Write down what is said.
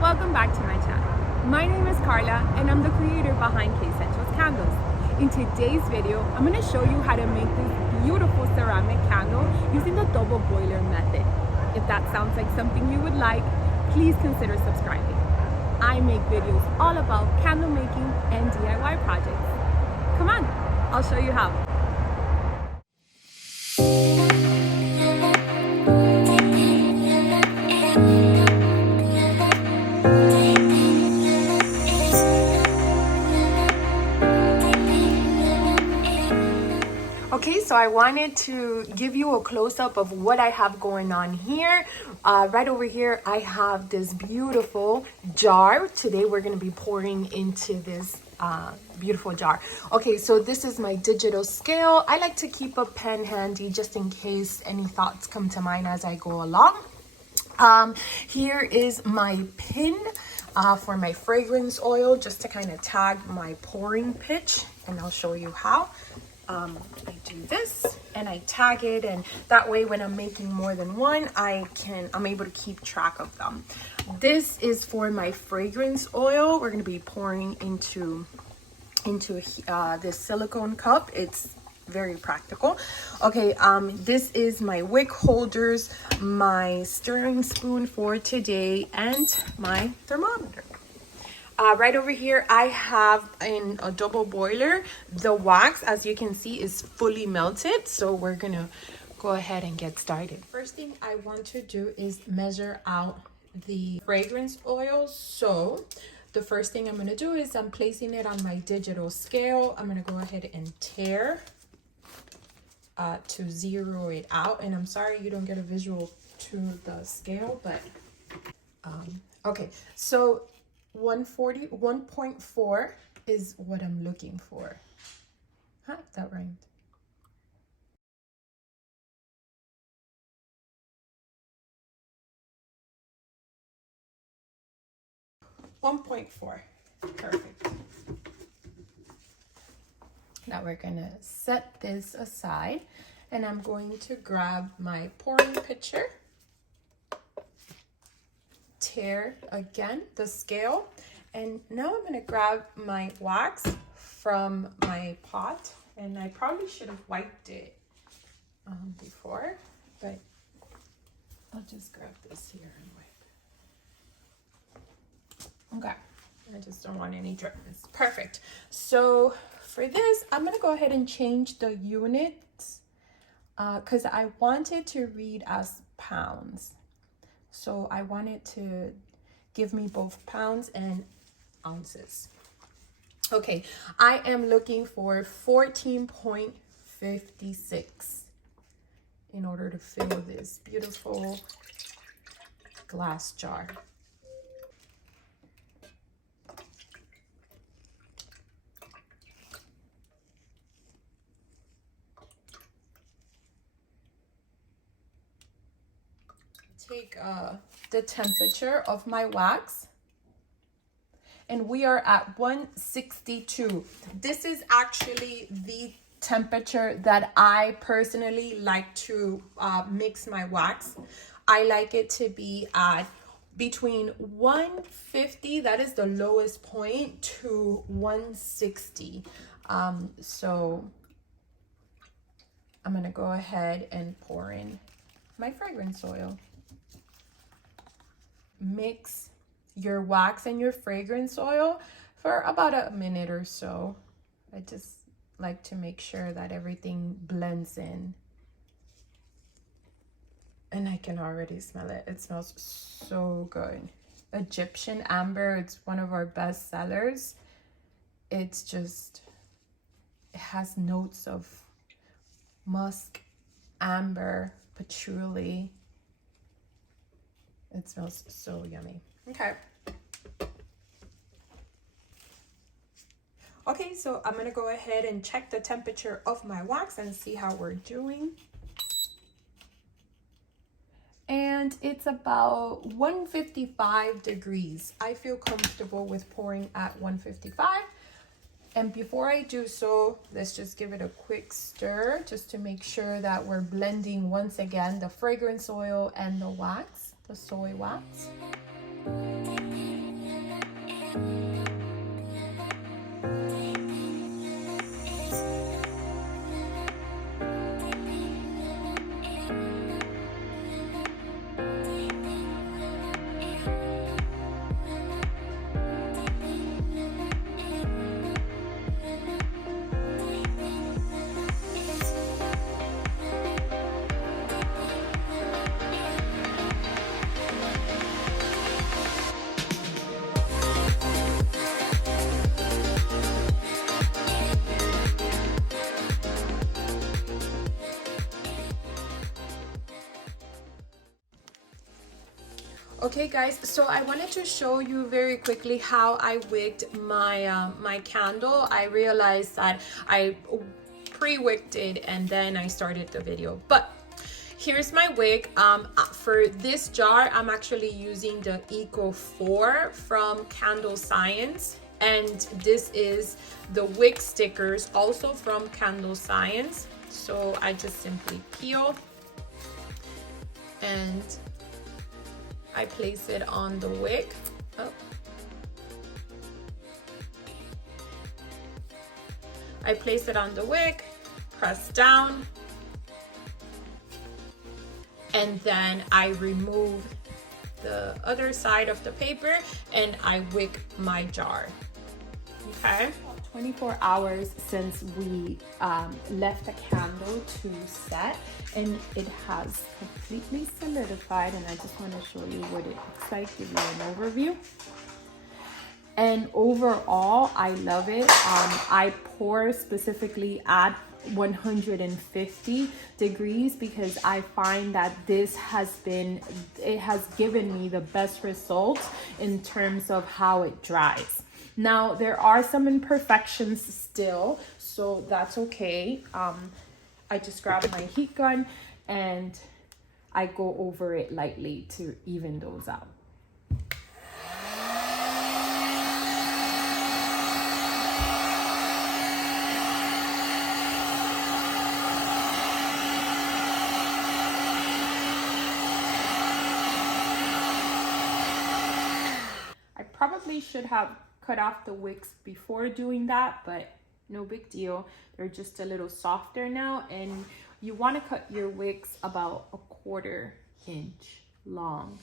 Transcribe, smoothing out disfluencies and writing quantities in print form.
Welcome back to my channel. My name is Carla and I'm the creator behind K-Essentials Candles. In today's video, I'm going to show you how to make this beautiful ceramic candle using the double boiler method. If that sounds like something you would like, please consider subscribing. I make videos all about candle making and DIY projects. Come on, I'll show you how. Okay, so I wanted to give you a close-up of what I have going on here. Right over here, I have this beautiful jar. Today, we're going to be pouring into this beautiful jar. Okay, so this is my digital scale. I like to keep a pen handy just in case any thoughts come to mind as I go along. Here is my pin for my fragrance oil, just to kind of tag my pouring pitch, and I'll show you how. I do this and I tag it, and that way when I'm making more than one, I'm able to keep track of them. This is for my fragrance oil. We're going to be pouring into this silicone cup. It's very practical. Okay, this is my wick holders, my stirring spoon for today, and my thermometer. Right over here, I have in a double boiler, the wax, as you can see, is fully melted. So we're gonna go ahead and get started. First thing I want to do is measure out the fragrance oil. So the first thing I'm gonna do is I'm placing it on my digital scale. I'm gonna go ahead and tare to zero it out. And I'm sorry you don't get a visual to the scale, but okay, so 1.4 is what I'm looking for. Huh, that rhymed. .4, perfect. Now we're gonna set this aside, and I'm going to grab my pouring pitcher, tare again the scale, and now I'm gonna grab my wax from my pot, and I probably should have wiped it before, but I'll just grab this here and wipe. Okay, I just don't want any drips. Perfect. So for this, I'm gonna go ahead and change the units because I wanted to read as pounds. So I wanted to give me both pounds and ounces. Okay, I am looking for 14.56 in order to fill this beautiful glass jar. Take the temperature of my wax, and we are at 162. This is actually the temperature that I personally like to mix my wax. I like it to be at between 150, that is the lowest point, to 160. So I'm gonna go ahead and pour in my fragrance oil. Mix your wax and your fragrance oil for about a minute or so. I just like to make sure that everything blends in. And I can already smell it. It smells so good. Egyptian amber, it's one of our best sellers. It's just, it has notes of musk, amber, patchouli. It smells so yummy. Okay. Okay, so I'm gonna go ahead and check the temperature of my wax and see how we're doing. And it's about 155 degrees. I feel comfortable with pouring at 155. And before I do so, let's just give it a quick stir just to make sure that we're blending once again the fragrance oil and the wax, the soy wax. Okay guys, so I wanted to show you very quickly how I wigged my my candle. I realized that I pre-wigged it and then I started the video, but here's my wig. For this jar, I'm actually using the Eco 4 from Candle Science, and this is the wig stickers also from Candle Science. So I just simply peel and I place it on the wig. Oh. I place it on the wig, press down, and then I remove the other side of the paper and I wig my jar. Okay. 24 hours since we left the candle to set, and it has completely solidified, and I just want to show you what it looks like, give you an overview. And overall, I love it. I pour specifically at 150 degrees because I find that this has given me the best results in terms of how it dries. Now, there are some imperfections still, so that's okay. I just grab my heat gun and I go over it lightly to even those out. I probably should have cut off the wigs before doing that, but no big deal. They're just a little softer now, and you want to cut your wigs about 1/4 inch long.